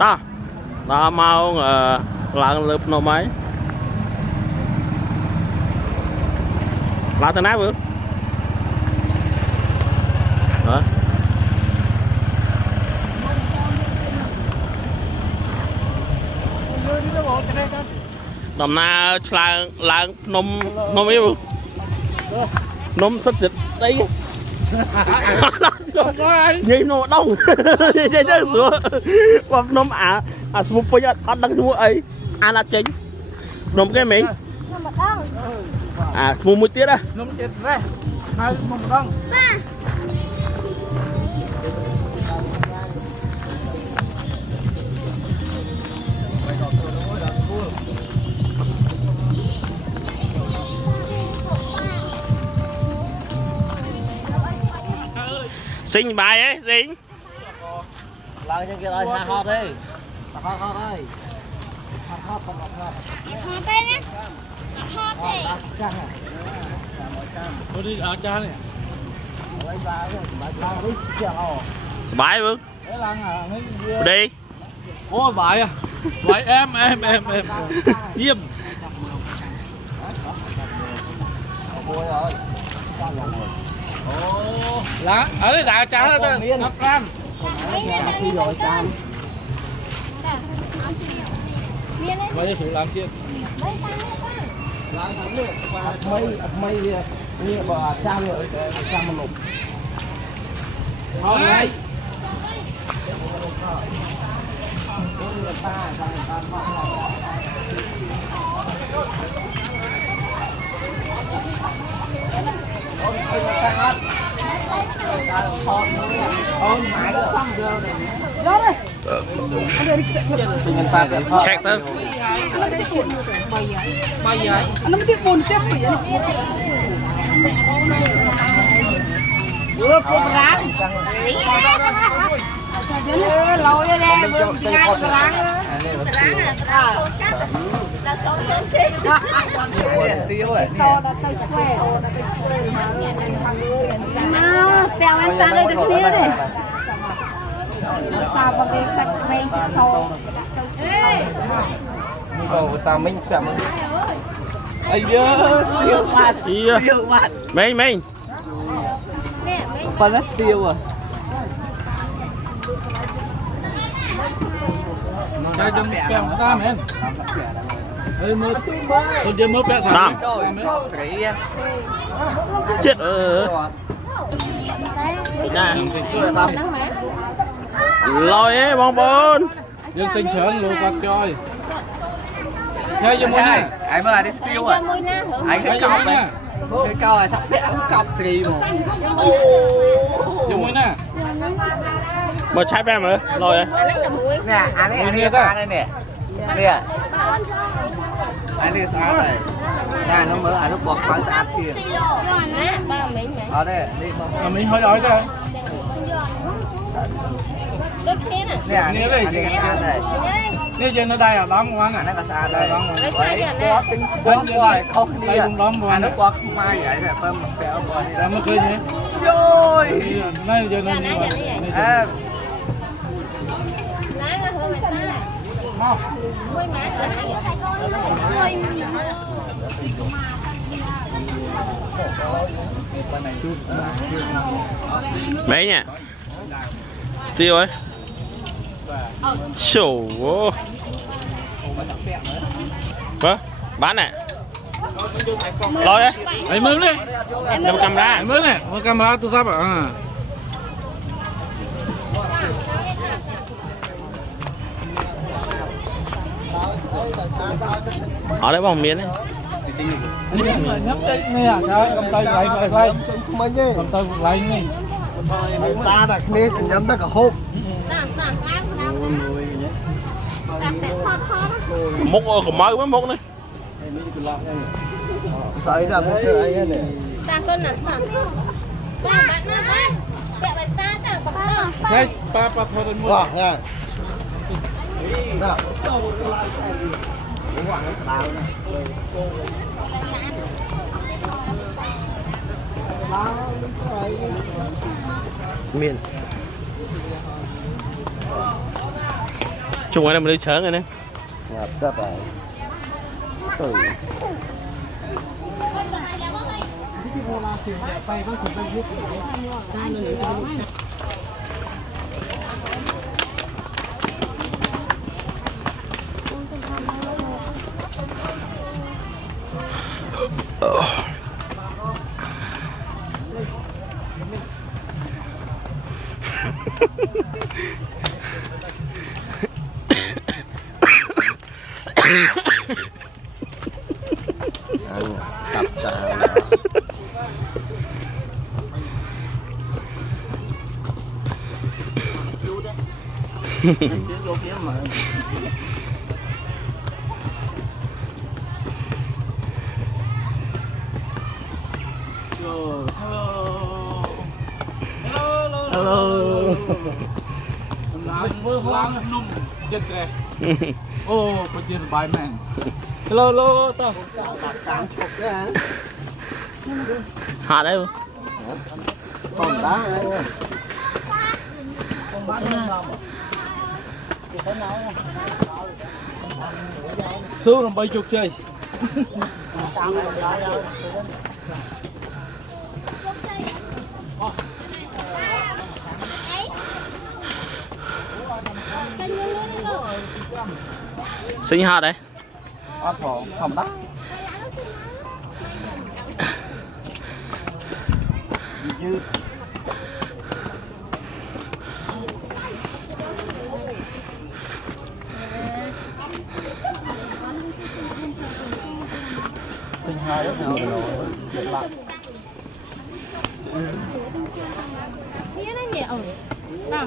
ta ta mau lợn lượp nó mấy là thế nào bữa hả tầm na lợn nôm yếu nôm sắt thịt xí vậy nó đông vậy chứ sữa và nôm sụp bây giờ ăn đằng mua ấy ăn là chính nôm cái miếng mua một tiết á nôm chết đây hai một đông xin bài ấy xin lần cho kia ơi hot đi hot ơi hot đây nhé hot đây tôi đi ở cha này bài bữa đi ôi bài à bài em diêm lá ở đây đại cha đó ngập ran bây giờ sự làm chiên mây như bà trang rồi trang một lục thôi này check thôi nó mới tiếp buồn tiếp gì vậy ráng lôi ra đây vừa ngay ráng so đã tay quẹt tèo em ta đây được kia này sao bằng cái sạch men so ta mình xem ấy tiêu bát mình phần tiêu à đây đừng kẹo ta mẹ ơi mơ tôi chơi mơ bẹt Tam chết lôi ấy bong bồn dương tinh thần luôn quạt chơi theo dương môi này ai mới là đi tiêu à ai cái cọc này cái câu này thắp biết cọc gì mà dương môi nè mà trái bè mà lôi ấy nè anh ấy ta đây nè nè anh đi ta này nè nó mới nó bọt khoáng sạch kia ở đây đi mà mình hỏi hỏi coi nè anh đi ăn này nếu giờ nó đây à đóng quá nè nó là sao đây có tính có rồi không đi đóng quá nó có mai vậy nè tôm béo qua đi em mới cười nhé rồi nay giờ nó như vậy em mấy nhỉ tiêu ấy sổ vâng bán này lôi đấy ấy mới đấy đem camera mới này mới camera tôi sắp à ở đấy bằng miếng đấy nhấp đây nè à cầm tay lại cầm tay lại nè xa đặt nè nhắm tất cả hộp múc còn mới mới múc đấy sợi ra một cái ấy nè ta con nè bạn nó bạn ta chẳng có thế pa thôi đừng mua nha nào miền chung ở đây mình đi chớn rồi nè ngập rất rồi từ ăn tập xào vô kiếm mà làm nung chết rồi ô có chuyện bài mẹ hello tao tạm chụp đấy hả hả đấy không còn đá này luôn xuống làm bay chụp chơi sinh hả đấy ăn phòng đắt tinh hai rất nhiều được lại Nghĩa nó nhẹ ở nào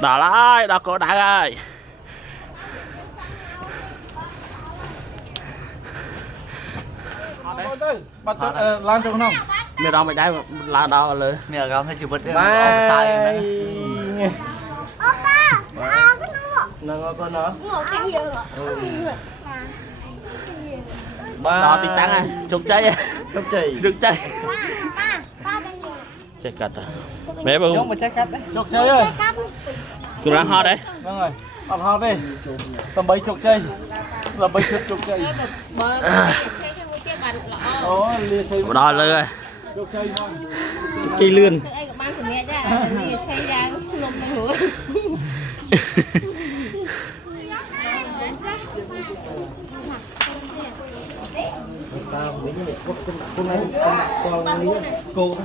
đỏ lại đỏ cổ đá ơi bắt lan trong không nè đâu mày đáy là đỏเลย nè gom thấy chịu bứt bye nó có nó ngồi cái gì rồi đỏ tí tăng à chụp chơi chụp chơi chụp chơi ba chơi cắt à mẹ bông giống mà trái cắt đấy chụp chơi ơi cứ đang ho đấy vâng rồi học ho đi tầm bấy chụp chơi là bấy chụp chơi đó liên thấy đòiเลย chụp chơi thôi cây lươn aiกับบ้านคนนี้จ้ะนี่ใช้ยางลมในหัว tao nghĩ cái này cô này con lý cô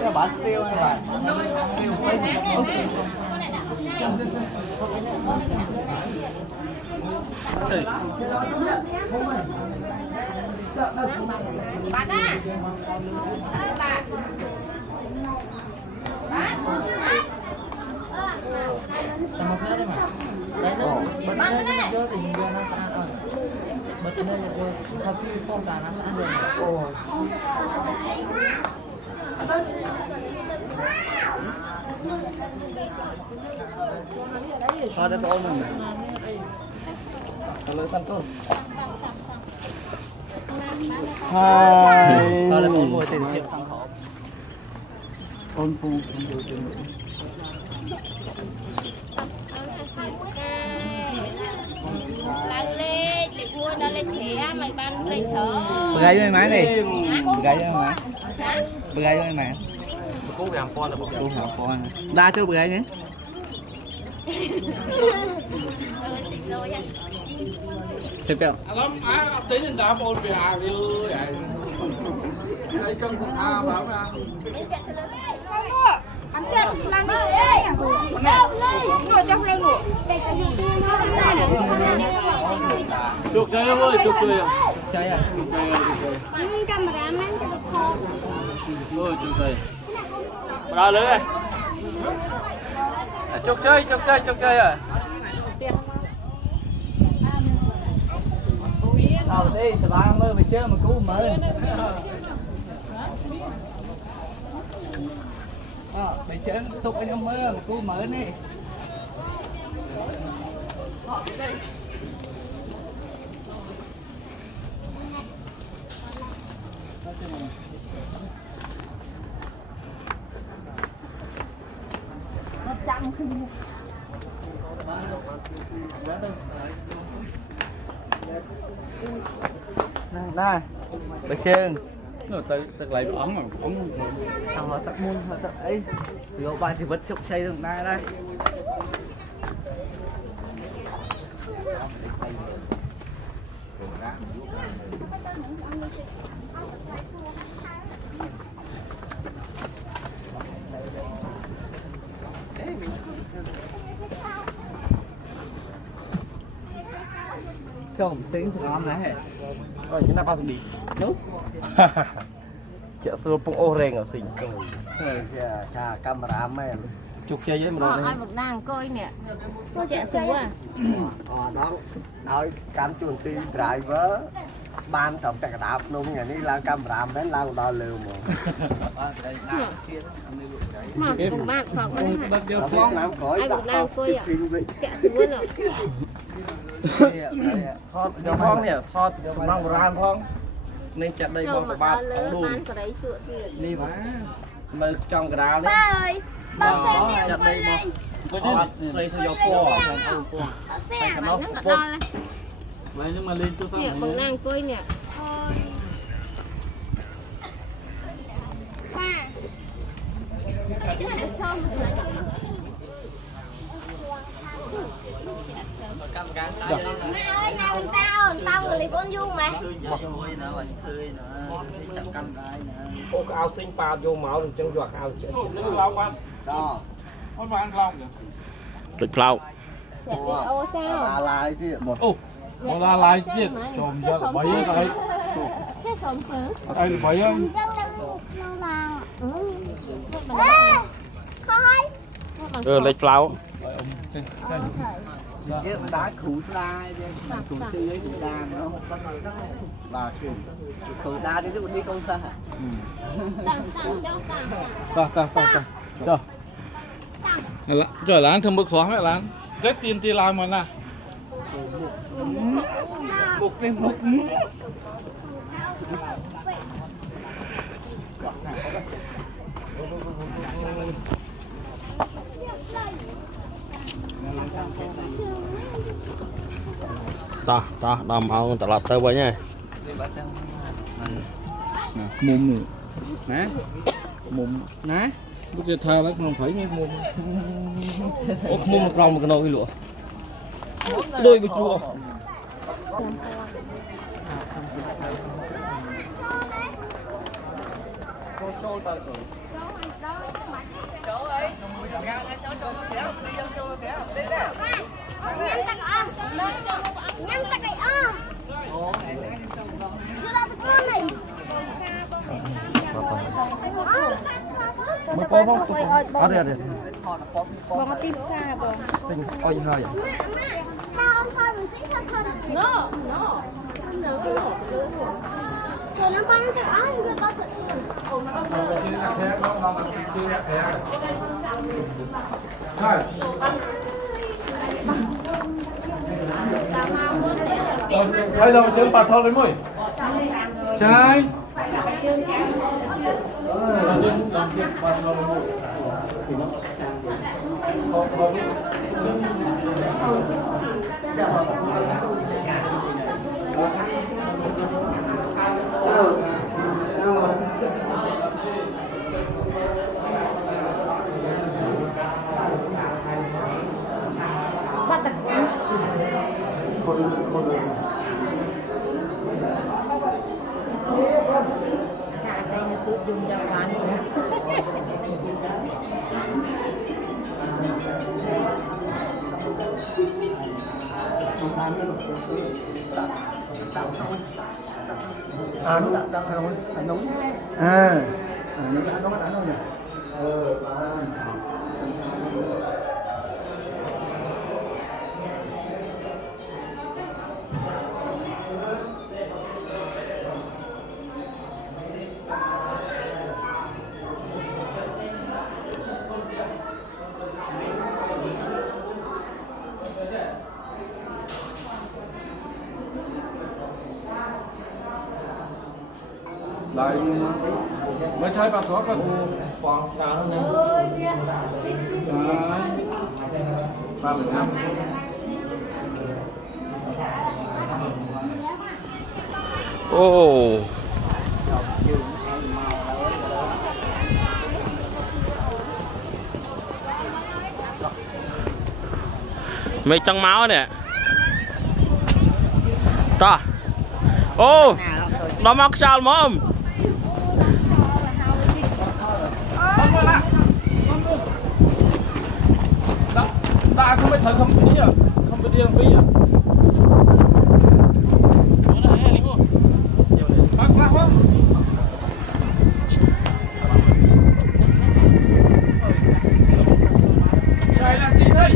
cái bán tiêu này bạn tiêu bạn á bạn bạn bên đây ada ke omong kalau kan tuh hai kalau mau ngồi thì chịu tăng khổ ôn phuឡើងលេខ1ដល់លេខ5មិនបានលេខច្រើន bergaya với máy này bergaya với máy bergaya với máy cố gắng con là cô hảo con đa chưa bergaya nhé xịn rồi nha xem kẹo tính lên đá ôn về à như vậy đây trong bảo ra ăn chết làm đi ngồi trong lưng ngủ chuột chơi không ơi chuột chơi à chơi à cameraman cho được không ôi trời Rồi lưới ơi. chọc chơi à Đầu đi, từ 30 mà chơi mà cứu mới. Mày chơi tục anh em mới mà cứu mới này. Này, bạch sơn. nó tự lại ống mà ống Thằng họ tắt môn, họ tắt ấy. Rồi bạn thì vẫn chụp xây được này đây. Không, tính ngon này. Rồi chúng ta bao đi. Đúng. Chợ xưa phong ô rèn ở xình. Chà, camera men. Chụp chơi với mình Họ rồi. ai một nàng coi nè. Có chuyện chú à. Đó, nói cam chuồn ti driver. Ban tổng cả đạp luôn nhà này là camera đến lao đo lừa mà. Mà cùng bạn hoặc mà đất điều Nó phong làm cõi ai đặt một nàng xuôi à. kinh vị. Chuyện chú nữa. Thọt cho phong nè, thọt mang một ran phong. Nên chặt đây Cho bằng mà của bạn. to lớn bán cái đấy sữa tiền. Đi má. Mà trong cái đá đấy. Ba ơi, ba xem chặt nè đây con mà. lên. Thọt xoay theo gió po. Ba xem mà nó đo lên. vậy nhưng mà lên tôi Nè không con nàng coi nè. Ba. Chứ hãy cho một cái. Mẹ ơi, nào tao người lấy con dung mày. Ô cái áo xinh pa vô máu rồi chân giọt áo chết. Đó. không phải ăn long kìa Lịch phao. Sẽ đi ô Bà chao. lại chứ. ô nó là lại chiết chồm ra là bấy đấy Chết sống phứ. đây là bấy không Lịch phao. Chứ mà đá khủ ra khủ tư ấy khủ đa nữa. Là kiểu khủ đa đi đi công xa. trời lán thơm bức xóa mẹ lán rất tiền tiền làm mà nè Mục lên mục. Ta đầm ao tập tới với nha. mồm Nè. mồm Nè. bức giờ tha lắm không phải mấy mồm Ô mua một rau một cái nồi lụa. Đôi bị chua. Nhắm ta cái ôm. Chưa ra được con này. Mới có không? Ở đây. Bông tim xa bông. Tinh oi hơi. Tao không thôi mình sẽ thật thật. No. Rồi nó bắn cái áo người ta sẽ. Đây đâu chấm bà thon lấy mồi trái Cả dây nó tự dùng ra bán nữa. Nó đặt theo nóng. À. lại mớiใช้ปลาซอสก็ฟองชาแล้วนะปลาเหมือนกัน โอ้ไม่จังเมาเนี่ยต่อโอ้nó mắc sao mà ông ta không biết thời không biết à không biết điên biết à bác bác bác này làm gì đây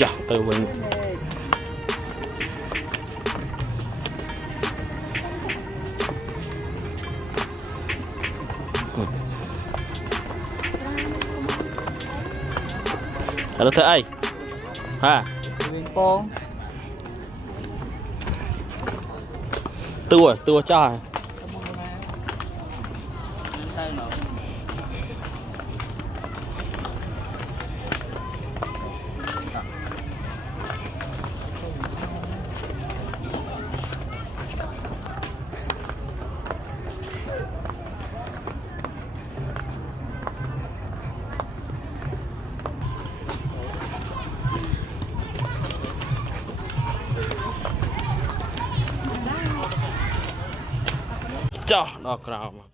chặt từ mình Halo thợ ai ha tua cho đó crowd